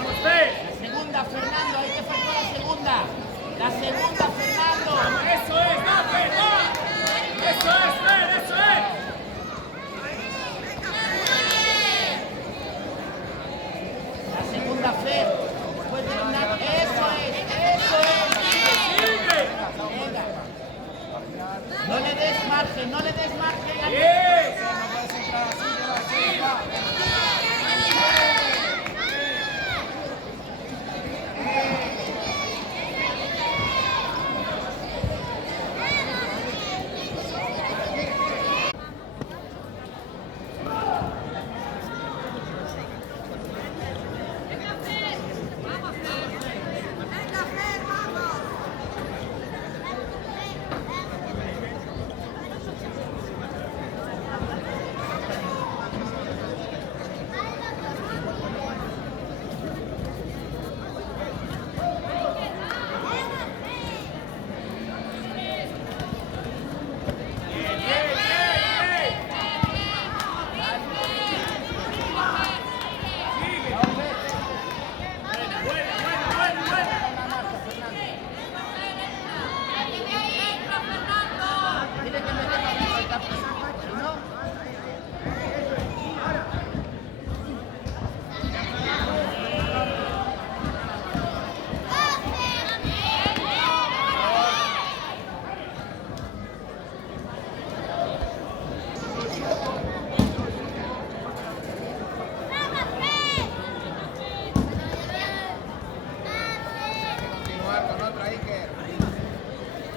Vamos, Fer. La segunda, Fernando, ahí te faltó la segunda. La segunda, Fernando. Eso es, va, Fer, va. Eso es, Fer, eso es. La segunda, Fer. Después de una... Eso es, eso es. Sigue. Venga. No le des margen, no le des margen. Bien.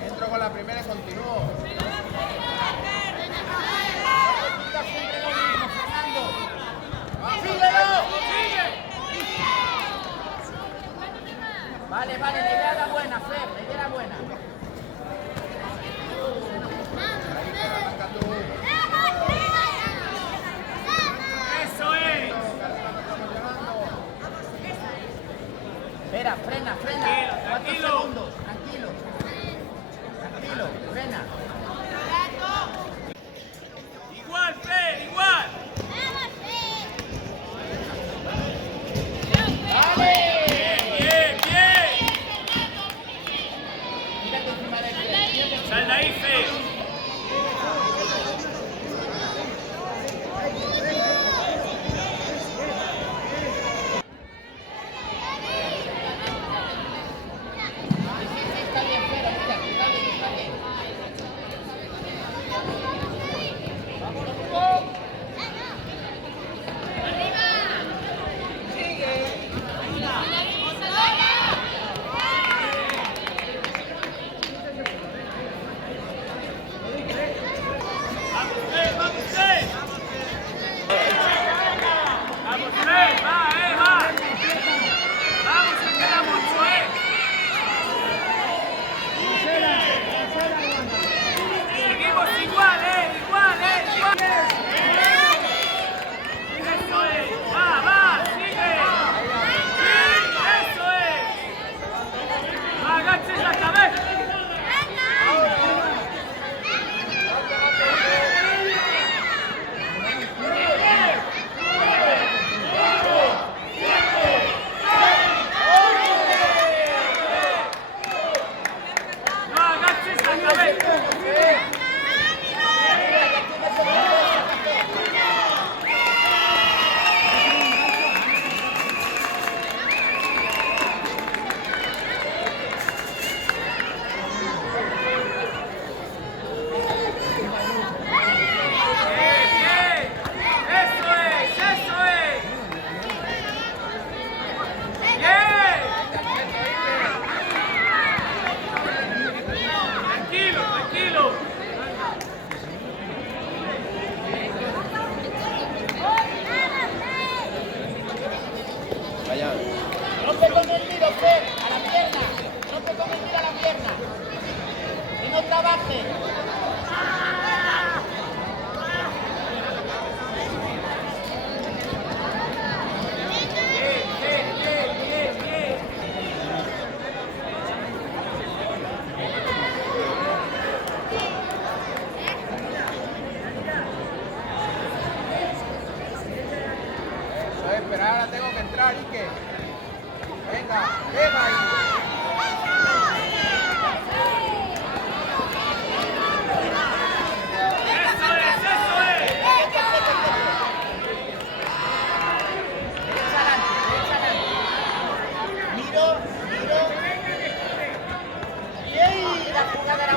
Entro con la primera y continúo. Vale, vale, le idea la buena, Fer, la idea la buena. Arranca tú. Eso es. Espera, frena, frena. Tranquilo, 4 tranquilo. segundos, tranquilo. Tranquilo, frena. Igual, Fer, igual. ¡Vale! Bien, bien. Mírate encima de él. Sal de ahí, Fer. Está bien, Fer, mira, está bien, está bien. Vamos, Fer, vamos, Fer. Vamos, Fer, va, va. Vamos, que queda mucho, Seguimos igual, igual, igual. Eso es. Va, va, sigue. Sí, eso es. No agaches la cabeza. No agaches la cabeza. Bien, bien. Eso es, eso es. Bien. Tranquilo, tranquilo. Vaya. Rompe con el tiro, Fer, a la pierna. Rompe con el tiro a la pierna. Que no trabaje. Bien, bien, bien, bien, bien. Eso es, pero ahora tengo que entrar, Ike. Venga, pega ahí. Eso es, eso es. Derecha adelante, derecha adelante. Miro, miro. ¡Yey! La jugada era